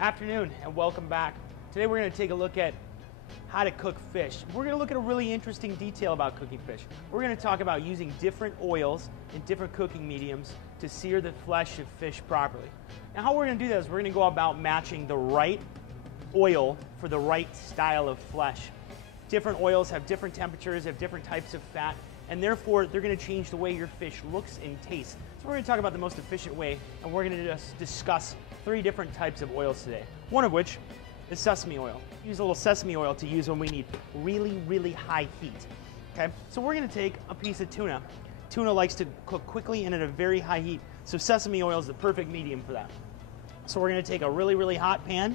Afternoon and welcome back. Today we're going to take a look at how to cook fish. We're going to look at a really interesting detail about cooking fish. We're going to talk about using different oils and different cooking mediums to sear the flesh of fish properly. Now how we're going to do that is we're going to go about matching the right oil for the right style of flesh. Different oils have different temperatures, have different types of fat, and therefore they're going to change the way your fish looks and tastes. So we're going to talk about the most efficient way, and we're going to just discuss 3 different types of oils today. One of which is sesame oil. Use a little sesame oil to use when we need really high heat. Okay, so we're going to take a piece of tuna. Tuna likes to cook quickly and at a very high heat, so sesame oil is the perfect medium for that. So we're going to take a really hot pan,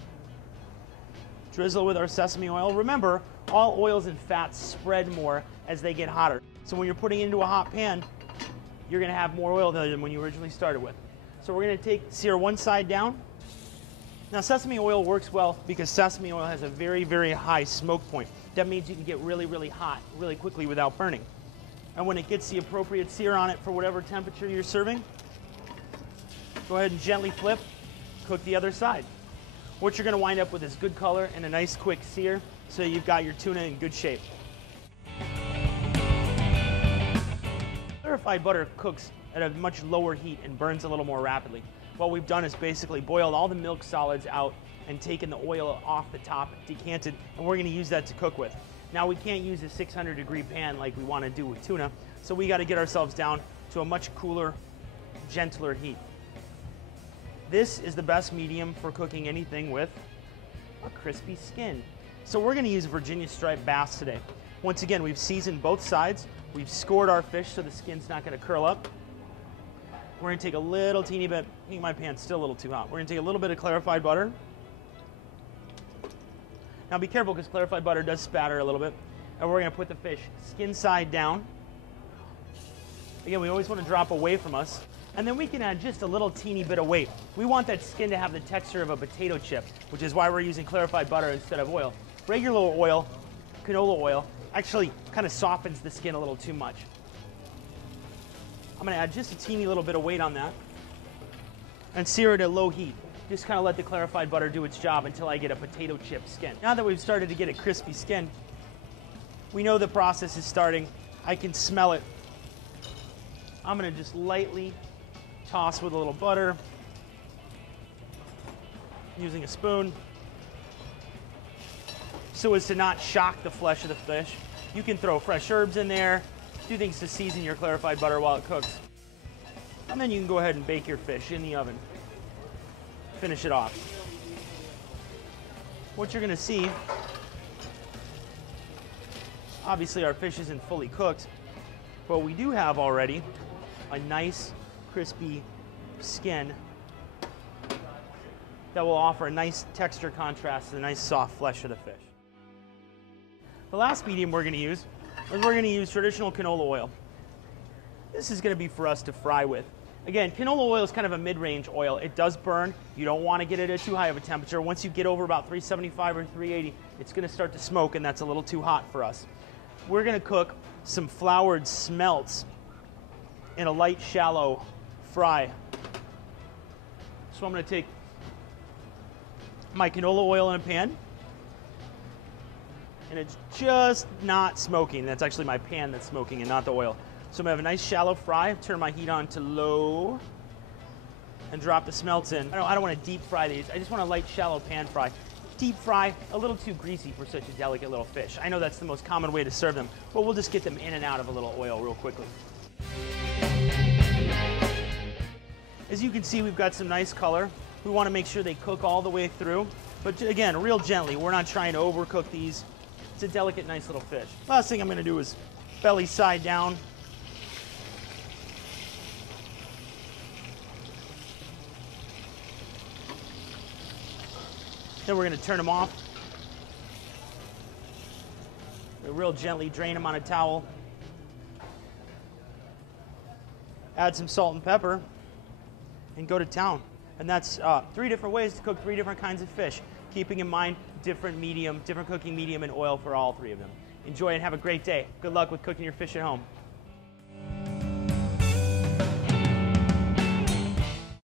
drizzle with our sesame oil. Remember, all oils and fats spread more as they get hotter. So when you're putting it into a hot pan, you're going to have more oil than when you originally started with. So we're going to sear one side down. Now sesame oil works well because sesame oil has a very high smoke point. That means you can get really hot really quickly without burning. And when it gets the appropriate sear on it for whatever temperature you're serving, go ahead and gently flip, cook the other side. What you're going to wind up with is good color and a nice quick sear, so you've got your tuna in good shape. Clarified butter cooks at a much lower heat and burns a little more rapidly. What we've done is basically boiled all the milk solids out and taken the oil off the top, decanted, and we're going to use that to cook with. Now we can't use a 600-degree pan like we want to do with tuna, so we got to get ourselves down to a much cooler, gentler heat. This is the best medium for cooking anything with a crispy skin. So we're going to use Virginia striped bass today. Once again, we've seasoned both sides. We've scored our fish so the skin's not going to curl up. We're going to take a little teeny bit, I think my pan's still a little too hot. We're going to take a little bit of clarified butter. Now be careful because clarified butter does spatter a little bit. And we're going to put the fish skin side down. Again, we always want to drop away from us. And then we can add just a little teeny bit of weight. We want that skin to have the texture of a potato chip, which is why we're using clarified butter instead of oil. Regular oil, canola oil, actually kind of softens the skin a little too much. I'm going to add just a teeny little bit of weight on that and sear it at low heat. Just kind of let the clarified butter do its job until I get a potato chip skin. Now that we've started to get a crispy skin, we know the process is starting. I can smell it. I'm going to just lightly toss with a little butter, using a spoon, so as to not shock the flesh of the fish. You can throw fresh herbs in there, do things to season your clarified butter while it cooks. And then you can go ahead and bake your fish in the oven. Finish it off. What you're going to see, obviously our fish isn't fully cooked, but we do have already a nice crispy skin that will offer a nice texture contrast to the nice soft flesh of the fish. The last medium we're going to use is we're going to use traditional canola oil. This is going to be for us to fry with. Again, canola oil is kind of a mid-range oil. It does burn. You don't want to get it at too high of a temperature. Once you get over about 375 or 380, it's going to start to smoke, and that's a little too hot for us. We're going to cook some floured smelts in a light, shallow fry. So I'm going to take my canola oil in a pan, and it's just not smoking. That's actually my pan that's smoking and not the oil. So I'm going to have a nice shallow fry, turn my heat on to low, and drop the smelts in. I don't want to deep fry these. I just want a light, shallow pan fry. Deep fry, a little too greasy for such a delicate little fish. I know that's the most common way to serve them, but we'll just get them in and out of a little oil real quickly. As you can see, we've got some nice color. We want to make sure they cook all the way through, but again, real gently. We're not trying to overcook these. It's a delicate, nice little fish. Last thing I'm going to do is belly side down. Then we're going to turn them off. We real gently drain them on a towel. Add some salt and pepper and go to town. And that's 3 different ways to cook 3 different kinds of fish, keeping in mind different cooking medium and oil for all 3 of them. Enjoy and have a great day. Good luck with cooking your fish at home.